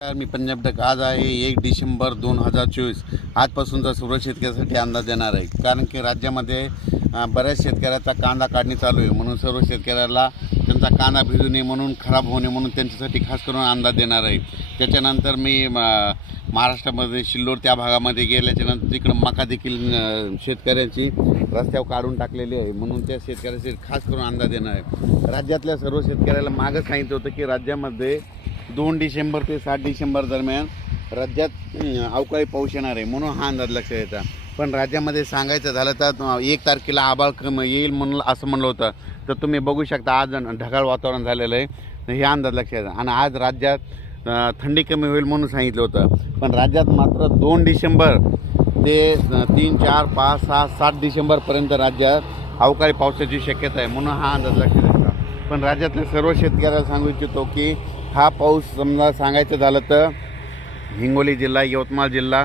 मी पंजाब तक आज आहे 1 डिसेंबर 2024. आजपासूनचा सर्व शेतकऱ्यासाठी अंदाज देणार आहे, कारण की राज्यामध्ये बऱ्याच शेतकऱ्याचा कांदा काढणी चालू आहे. म्हणून सर्व शेतकऱ्याला त्यांचा कांदा भिजू नये म्हणून, खराब होणे म्हणून त्यांच्यासाठी खास करून अंदाज देणार आहे. त्याच्यानंतर मी महाराष्ट्रामध्ये सिल्लोड त्या भागामध्ये गेल्याच्यानंतर तिकडं मका देखील शेतकऱ्यांची रस्त्यावर काढून टाकलेली आहे. म्हणून त्या शेतकऱ्यासाठी खास करून अंदाज देणार आहे. राज्यातल्या सर्व शेतकऱ्याला मागं सांगितलं होतं की राज्यामध्ये 2 डिसेंबर ते 7 डिसेंबर दरम्यान राज्यात अवकाळी पाऊस येणार आहे, म्हणून हा अंदाज लक्षात येता. पण राज्यामध्ये सांगायचं झालं तर 1 तारखेला आभाळ येईल म्हणून असं म्हणलं होतं. तर तुम्ही बघू शकता आज ढगाळ वातावरण झालेलं आहे, हे अंदाज लक्षात येतं. आणि आज राज्यात थंडी कमी होईल म्हणून सांगितलं होतं. पण राज्यात मात्र 2 डिसेंबर ते 3, 4, 5, 6, 7 डिसेंबरपर्यंत राज्यात अवकाळी पावसाची शक्यता आहे, म्हणून हा अंदाज लक्षात येतो. पण राज्यातल्या सर्व शेतकऱ्याला सांगू इच्छितो की हा पाऊस समजा सांगायचं झालं तर हिंगोली जिल्हा, यवतमाळ जिल्हा,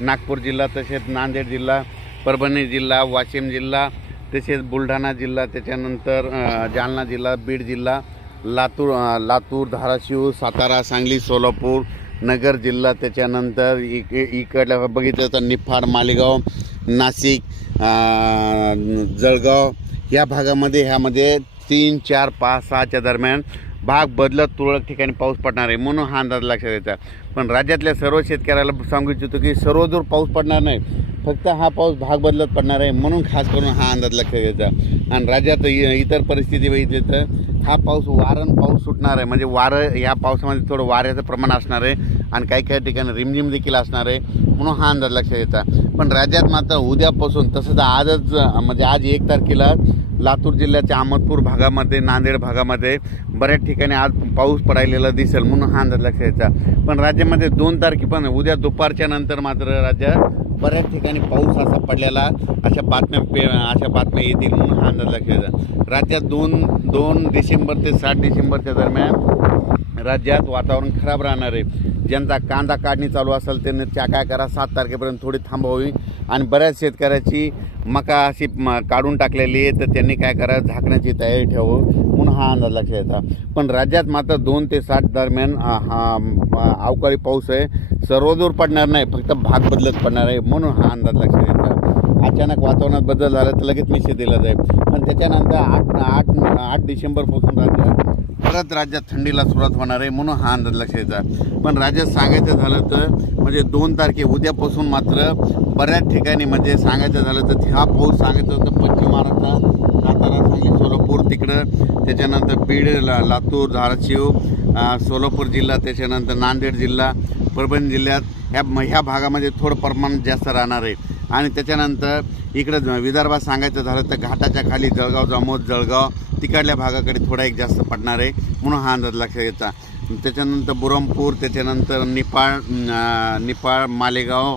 नागपूर जिल्हा, तसेच नांदेड जिल्हा, परभणी जिल्हा, वाशिम जिल्हा, तसेच बुलढाणा जिल्हा, त्याच्यानंतर जालना जिल्हा, बीड जिल्हा, लातूर, धाराशिव, सातारा, सांगली, सोलापूर, नगर जिल्हा, त्याच्यानंतर इकडलं बघितलं तर निफाड, मालेगाव, नाशिक, जळगाव या भागामध्ये ह्यामध्ये 3, 4, 5, 6च्या दरम्यान भाग बदलत तुरळक ठिकाणी पाऊस पडणार आहे, म्हणून हा अंदाज लक्षात येतो. पण राज्यातल्या सर्व शेतकऱ्याला सांगू इच्छितो की सर्वदूर पाऊस पडणार नाही, फक्त हा पाऊस भाग बदलत पडणार आहे, म्हणून खास करून हा अंदाज लक्षात घ्यायचा. आणि राज्यात इतर परिस्थिती बघितली तर हा पाऊस वारण पाऊस सुटणार आहे, म्हणजे वारं या पावसामध्ये थोडं वाऱ्याचं प्रमाण असणार आहे आणि काही ठिकाणी रिमझिम देखील असणार आहे, म्हणून हा अंदाज लक्षात येतात. पण राज्यात मात्र उद्यापासून तसंच आजच म्हणजे आज 1 तारखेला लातूर जिल्ह्याच्या अहमदपूर भागामध्ये, नांदेड भागामध्ये बऱ्याच ठिकाणी आज पाऊस पडायलेला दिसेल, म्हणून हा अंदाज लक्षात यायचा. पण राज्यामध्ये 2 तारखेपर्यंत उद्या दुपारच्या नंतर मात्र राज्यात बऱ्याच ठिकाणी पाऊस असा पडलेला अशा बातम्या येतील, म्हणून हा अंदाज लक्षात यायचा. राज्यात 2 डिसेंबर ते 7 डिसेंबरच्या दरम्यान राज्यात वातावरण खराब राहणार आहे. ज्यांचा कांदा काढणी चालू असेल त्यांनी काय करा, 7 तारखेपर्यंत थोडी थांबवावी. आणि बऱ्याच शेतकऱ्याची मका अशी काढून टाकलेली आहे, तर त्यांनी काय करा, झाकण्याची तयारी ठेवावं, म्हणून हा अंदाज लक्षात येतात. पण राज्यात मात्र 2 ते 7 दरम्यान अवकाळी पाऊस आहे, सर्वदूर पडणार नाही, फक्त भाग बदलत पडणार आहे, म्हणून हा अंदाज लक्षात येतात. अचानक वातावरणात बदल झाला तर लगेच मेसेज दिला जाईल. पण त्याच्यानंतर 8 डिसेंबरपासून परत राज्यात थंडीला सुरुवात होणार आहे, म्हणून हा अंदाज लक्षात येतात. पण राज्यात सांगायचं झालं तर म्हणजे 2 तारखे उद्यापासून मात्र बऱ्याच ठिकाणी म्हणजे सांगायचं झालं तर हा पाऊस सांगायचं होतं पश्चिम महाराष्ट्रात, सातारा, सांगली, सोलापूर तिकडं, त्याच्यानंतर बीड, लातूर, धाराशिव, सोलापूर जिल्हा, त्याच्यानंतर नांदेड जिल्हा, परभणी जिल्ह्यात ह्या भागामध्ये थोडं प्रमाण जास्त राहणार आहे. आणि त्याच्यानंतर इकडं विदर्भात सांगायचं झालं तर घाटाच्या खाली जळगाव, जामोद, जळगाव तिकडल्या भागाकडे थोडा एक जास्त पडणार आहे, म्हणून हा अंदाज लक्षात येतात. त्याच्यानंतर बुरहानपूर, त्याच्यानंतर निफाड, मालेगाव,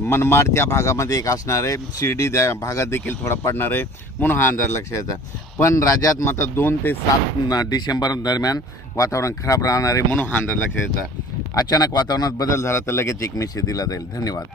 मनमाड त्या भागामध्ये एक असणार आहे, शिर्डी भागात देखील थोडा पडणार आहे, म्हणून हा अंदाज लक्षात येतात. पण राज्यात मात्र 2 ते 7 डिसेंबर दरम्यान वातावरण खराब राहणार आहे, म्हणून हा अंदाज लक्षात येतात. अचानक वातावरणात बदल झाला तर लगेच एक मेसेज दिला जाईल. धन्यवाद.